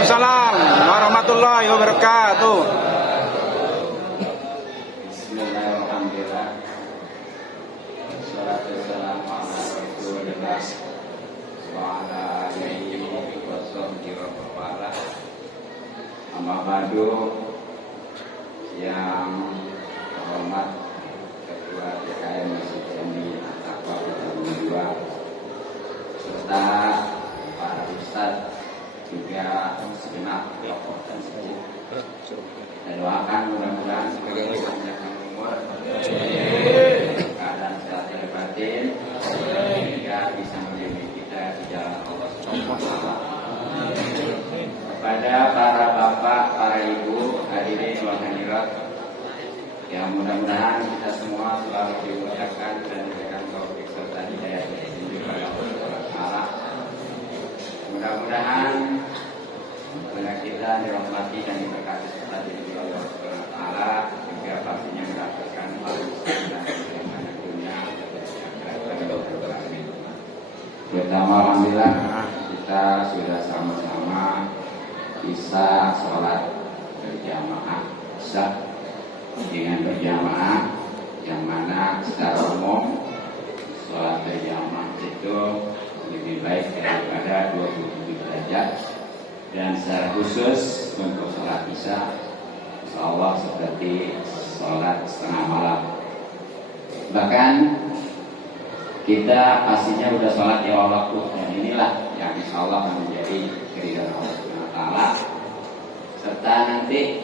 Waalaikumsalam warahmatullahi wabarakatuh. Bismillahirrahmanirrahim. Wassalatu wassalamu ala Rasulillah wa ala alihi wa sahbihi wa wala. Amma ba'du. Yang terhormat Ketua DKM Masjid Jami At-Taqwa Kota 2 serta para ustadz juga segenap tokoh dan masjid. Saya doakan mudah-mudahan panjang umur, keadaan sehat lahir batin, sehingga bisa membimbing kita di jalan Allah Subhanahu wa Ta'ala. Kepada para bapak, para ibu, hadirin wal hadirat, yang mudah-mudahan kita semua selalu dimudahkan dan diberikan taufik serta hidayah dari Allah Subhanahu wa Ta'ala. Mudah-mudahan kita dirahmati dan diberkati serta diridhoi Allah Subhanahu wa Ta'ala, juga pastinya mendapatkan pahala dan keutamaan dunia dan akhirat. Pertama, alhamdulillah kita sudah sama-sama bisa sholat berjamaah sah dengan berjamaah, yang mana secara umum sholat berjamaah itu lebih baik daripada 27 derajat, dan secara khusus untuk sholat isya insyaallah seperti sholat setengah malam. Bahkan kita pastinya sudah sholat di awal waktu, dan inilah yang insyaallah menjadi keridhaan Allah Subhanahu wa Ta'ala. Serta nanti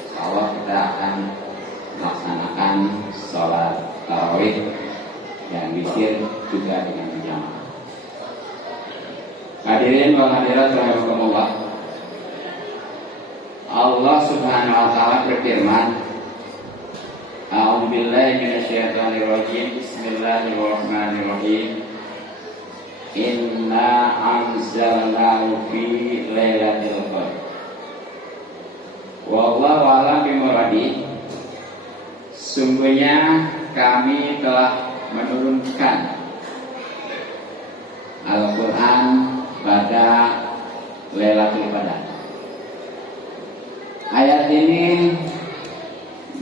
insyaallah kita akan melaksanakan sholat tarawih dan witir juga dengan berjamaah. Hadirin wal hadirat rahimakumullah, Allah Subhanahu wa Ta'ala berfirman, A'udzubillahi minasyaitonir rajim. Bismillahirrahmanirrahim. Inna anzalnahu fi lailatul qadar. Wallahu a'lam bimuradi. Sungguhnya kami telah menurunkan Al-Quran pada Lailatul Qadar. Ayat ini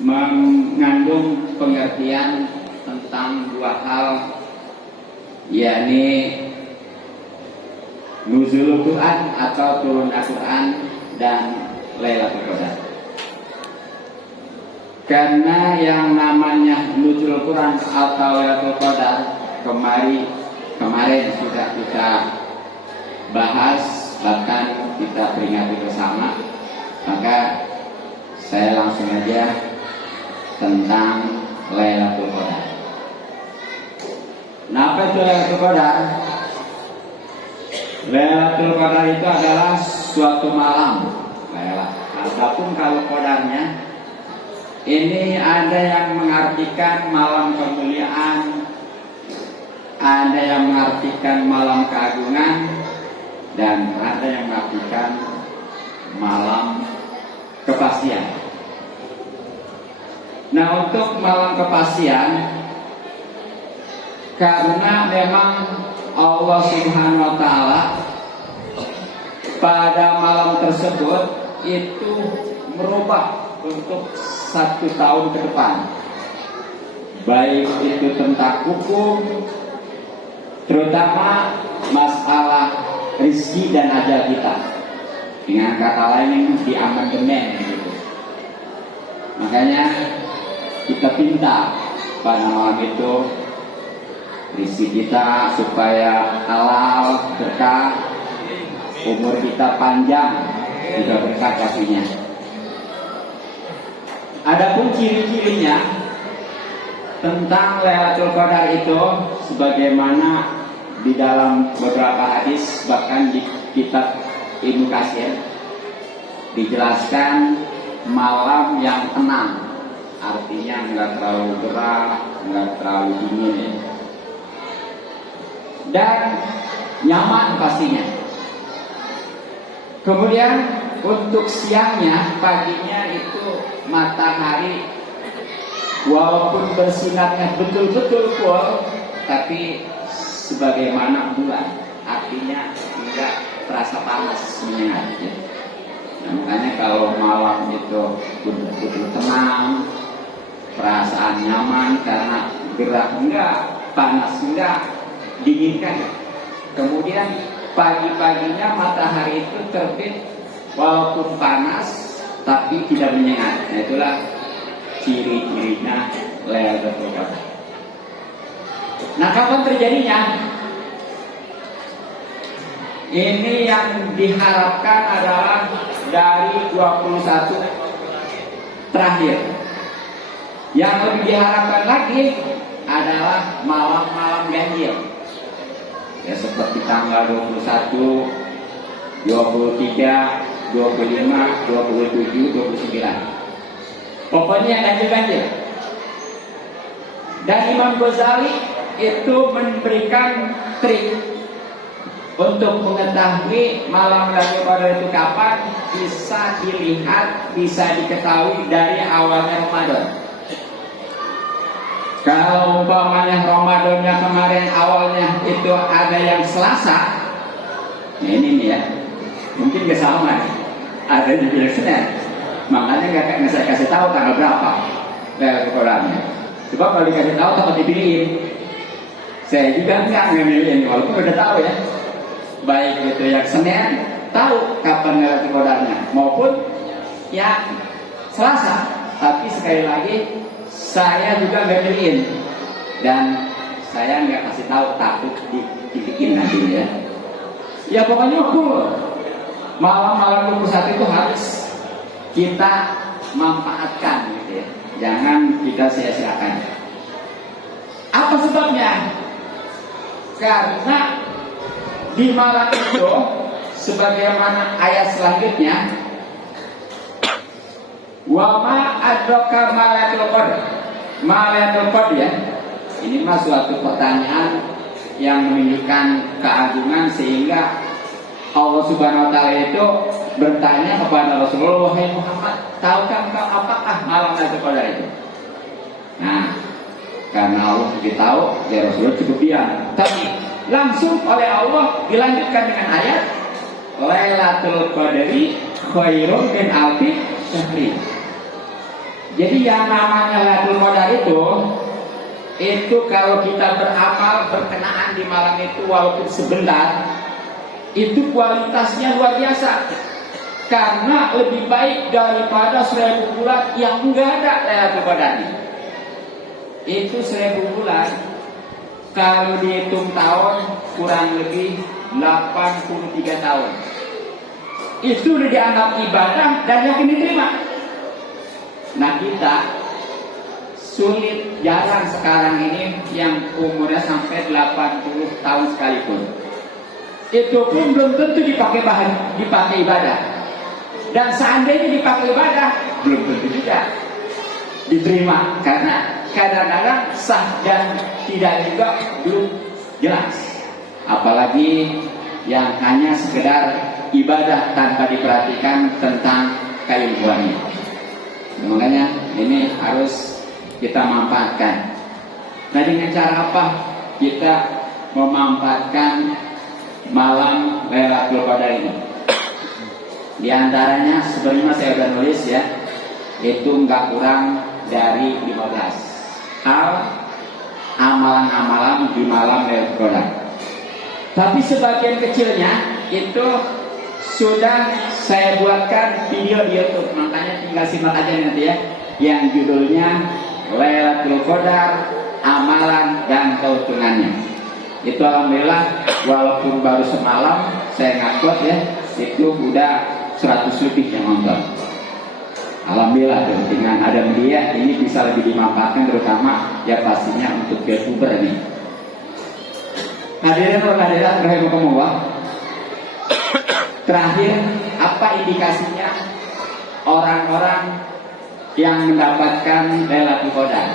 mengandung pengertian tentang dua hal, yakni nuzulul Quran atau turun Al-Quran dan Lailatul Qadar. Karena yang namanya nuzulul Quran atau Lailatul Qadar kemarin sudah kita bahas, bahkan kita peringati bersama, maka saya langsung aja tentang Lailatul Qadar. Nah, apa itu Lailatul Qadar? Lailatul Qadar itu adalah suatu malam. Adapun kalau qadarnya ini ada yang mengartikan malam kemuliaan, ada yang mengartikan malam keagungan, dan ada yang mengartikan malam kepastian. Nah, untuk malam kepastian, karena memang Allah Subhanahu wa Ta'ala pada malam tersebut itu merubah untuk 1 tahun ke depan, baik itu tentang hukum, terutama masalah rezeki dan ajal kita. Dengan kata lain, di amandemen gitu. Makanya kita minta pada malam itu rezeki kita supaya halal, berkah, umur kita panjang, juga berkah pastinya. Adapun ciri-cirinya tentang Lailatul Qadar itu, sebagaimana di dalam beberapa hadis, bahkan di kitab Ibnu Katsir dijelaskan malam yang tenang, artinya nggak terlalu gerah, nggak terlalu dingin, dan nyaman pastinya. Kemudian untuk siangnya, paginya itu matahari walaupun bersinarnya betul-betul full, tapi sebagaimana bulan, artinya tidak terasa panas menyengat. Nah, makanya kalau malam itu betul-betul tenang, perasaan nyaman karena gerah enggak, panas enggak, dingin kan. Kemudian pagi-paginya matahari itu terbit walaupun panas tapi tidak menyengat. Nah, itulah ciri-cirinya Lailatul Qadar. Nah, kapan terjadinya? Ini yang diharapkan adalah dari 21 terakhir. Yang lebih diharapkan lagi adalah malam-malam ganjil. Ya, seperti tanggal 21, 23, 25, 27, 29. Pokoknya ganjil-ganjil. Dan Imam Ghazali itu memberikan trik untuk mengetahui malam Lailatul Qadar itu kapan. Bisa dilihat, bisa diketahui dari awalnya Ramadan. Kalau umpamanya Ramadannya kemarin awalnya itu ada yang Selasa, nah ini nih ya, mungkin gak sama nih. Ada di bilang Senin, makanya nggak saya kasih tahu tanggal berapa Lailatul Qadarnya. Sebab kalau dikasih tahu takut dipilihin. Saya juga nggak milihin, walaupun udah tahu ya. Baik itu yang Senin tahu kapan Lailatul Qadarnya, maupun yang Selasa. Tapi sekali lagi saya juga nggak milihin dan saya nggak kasih tahu, takut dibikin nanti ya. Ya pokoknya malam-malam 21 itu harus kita manfaatkan gitu ya. Jangan kita sia-siakan. Apa sebabnya? Karena di malam itu sebagaimana ayat selanjutnya, wa ma adraka ma Lailatul Qadar. Ma Lailatul Qadar ya. Ini mah suatu pertanyaan yang menunjukkan keagungan sehingga Allah Subhanahu wa taala itu bertanya kepada Rasulullah, "Wahai Muhammad, tahukah engkau apakah malam Lailatul Qadar itu?" Nah, karena Allah lebih tahu, ya Rasulullah cukup diam. Tapi langsung oleh Allah dilanjutkan dengan ayat Lailatul Qadri khairun min alfi syahri. Jadi yang namanya Lailatul Qadar itu kalau kita beramal berkenaan di malam itu walaupun sebentar, itu kualitasnya luar biasa. Karena lebih baik daripada 1000 bulan yang enggak ada Lailatul Qadarnya. Itu 1000 bulan kalau dihitung tahun kurang lebih 83 tahun. Itu udah dianggap ibadah dan yakin diterima. Nah kita sulit, jarang sekarang ini yang umurnya sampai 80 tahun sekalipun. Itu pun belum tentu dipakai ibadah. Dan seandainya dipakai ibadah, belum tentu juga diterima. Karena kadang-kadang sah dan tidak juga belum jelas. Apalagi yang hanya sekedar ibadah tanpa diperhatikan tentang keilmuannya. Makanya ini harus kita manfaatkan. Nah, dengan cara apa kita memanfaatkan malam Lailatul Qadar ini? Di antaranya sebenarnya saya sudah nulis ya, itu enggak kurang dari 15 hal amalan-amalan di malam Lailatul Qadar. Tapi sebagian kecilnya itu sudah saya buatkan video di YouTube, makanya tinggal simak aja nanti ya, yang judulnya Lailatul Qadar, amalan dan keuntungannya. Itu alhamdulillah walaupun baru semalam saya ngupload ya, itu udah 100 lebih yang nonton. Alhamdulillah dengan ada media ini bisa lebih dimanfaatkan, terutama ya pastinya untuk YouTuber ini. Hadirin rahimakumullah. Terakhir, apa indikasinya orang-orang yang mendapatkan Lailatul Qadar?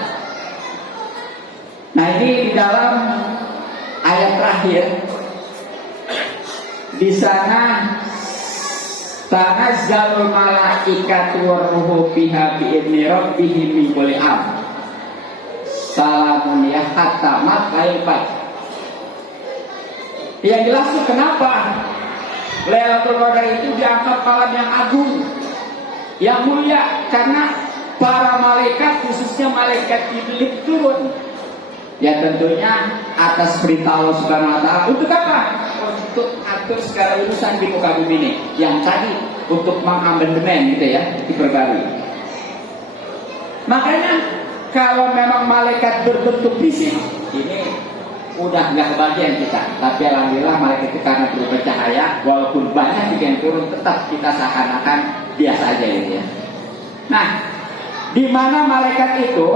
Nah, ini di dalam ayat terakhir, di sana tanazzalul malaikatu warruhu fiha bi'idzni rabbihim min kulli amr. Salamun ya hatta matla'il fajr. Yang jelas tuh kenapa Lailatul Qadar itu dianggap malam yang agung, yang mulia, karena para malaikat, khususnya malaikat Jibril turun. Ya tentunya atas perintah Allah Subhanahu wa taala. Untuk apa? Untuk atur segala urusan di muka bumi ini. Yang tadi untuk mengamandemen gitu ya, diperbarui. Makanya kalau memang malaikat berbentuk fisik, ini udah nggak kebagian kita. Tapi alhamdulillah malaikat itu karena berupa cahaya, walaupun banyak juga yang turun, tetap kita seakan-akan biasa aja gitu ya. Nah, di mana malaikat itu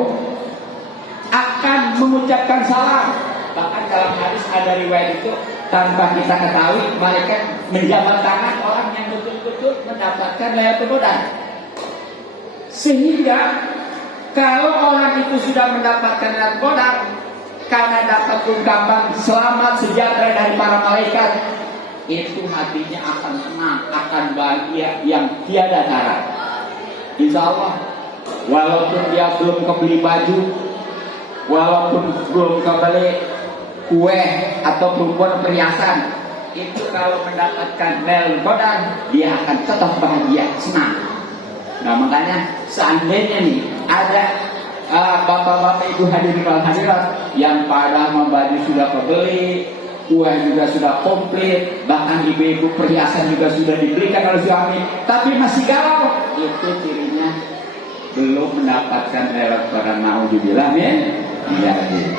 akan mengucapkan salam. Bahkan dalam hadis ada riwayat itu, tanpa kita ketahui malaikat menjabat tangan orang yang betul-betul mendapatkan Lailatul Qadar. Sehingga kalau orang itu sudah mendapatkan Lailatul Qadar karena dapat ungkapan selamat sejahtera dari para malaikat, itu hatinya akan tenang, akan bahagia yang tiada tara. Insya Allah, walaupun dia belum kebeli baju, walaupun belum kembali kue atau perempuan perhiasan, itu kalau mendapatkan Lailatul Qadar, dia akan tetap bahagia, senang. Nah makanya seandainya nih ada bapak-bapak ibu hadirin wal hadirat yang pada baju sudah kebeli, kue juga sudah komplit, bahkan ibu-ibu perhiasan juga sudah diberikan oleh suami, tapi masih galau, itu cirinya belum mendapatkan Lailatul Qadar. Nauzubillah min dzalik.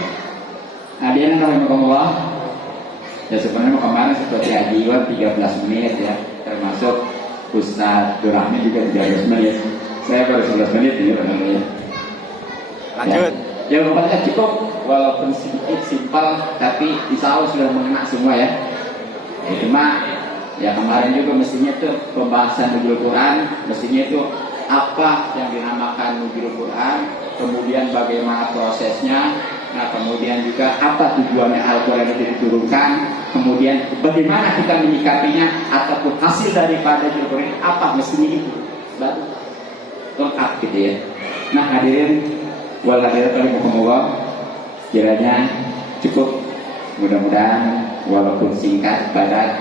Hadirin rahimakumullah. Ya sebenarnya kemarin seperti ajiwan 13 menit ya, termasuk Ustaz Durrahmi juga 13 menit. Saya baru 11 menit ini benar-benar. Lanjut. Ya pokoknya cukup, walaupun sedikit simpel, tapi insya Allah sudah mengena semua ya. Ya cuma ya kemarin juga mestinya tuh pembahasan nuzul Quran, mestinya itu apa yang dinamakan nuzul Quran, kemudian bagaimana prosesnya, nah kemudian juga apa tujuannya Al-Quran itu diturunkan, kemudian bagaimana kita menyikapinya, ataupun hasil daripada nuzul Quran apa mestinya itu baru lengkap gitu ya. Nah hadirin wal hadirat rahimakumullah, kiranya cukup, mudah-mudahan walaupun singkat padat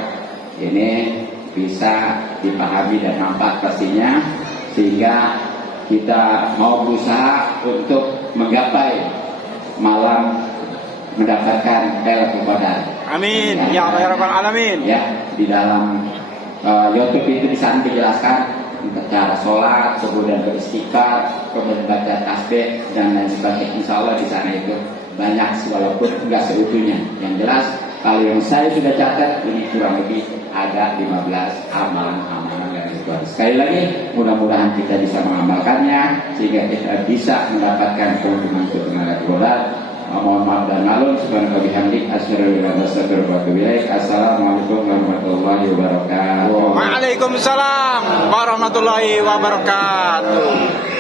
ini bisa dipahami dan nampak pastinya, sehingga kita mau berusaha untuk menggapai malam mendapatkan Lailatul Qadar. Amin ya Allah ya Rabbal alamin. Ya, di dalam YouTube itu di sana dijelaskan cara sholat, kemudian beristighfar, kemudian baca tasbih dan lain sebagainya. Insya Allah di sana itu banyak, walaupun enggak seutuhnya. Yang jelas kalau yang saya sudah catat ini kurang lebih ada 15 amalan-amalan yang itu. Sekali lagi mudah-mudahan kita bisa mengamalkannya sehingga kita bisa mendapatkan keuntungan Lailatul Qadar. Mohon maaf dan maklum. Subhanallah bihamdik asyhadu an la ilaha illa anta. Assalamualaikum warahmatullahi wabarakatuh. Waalaikumsalam warahmatullahi wabarakatuh.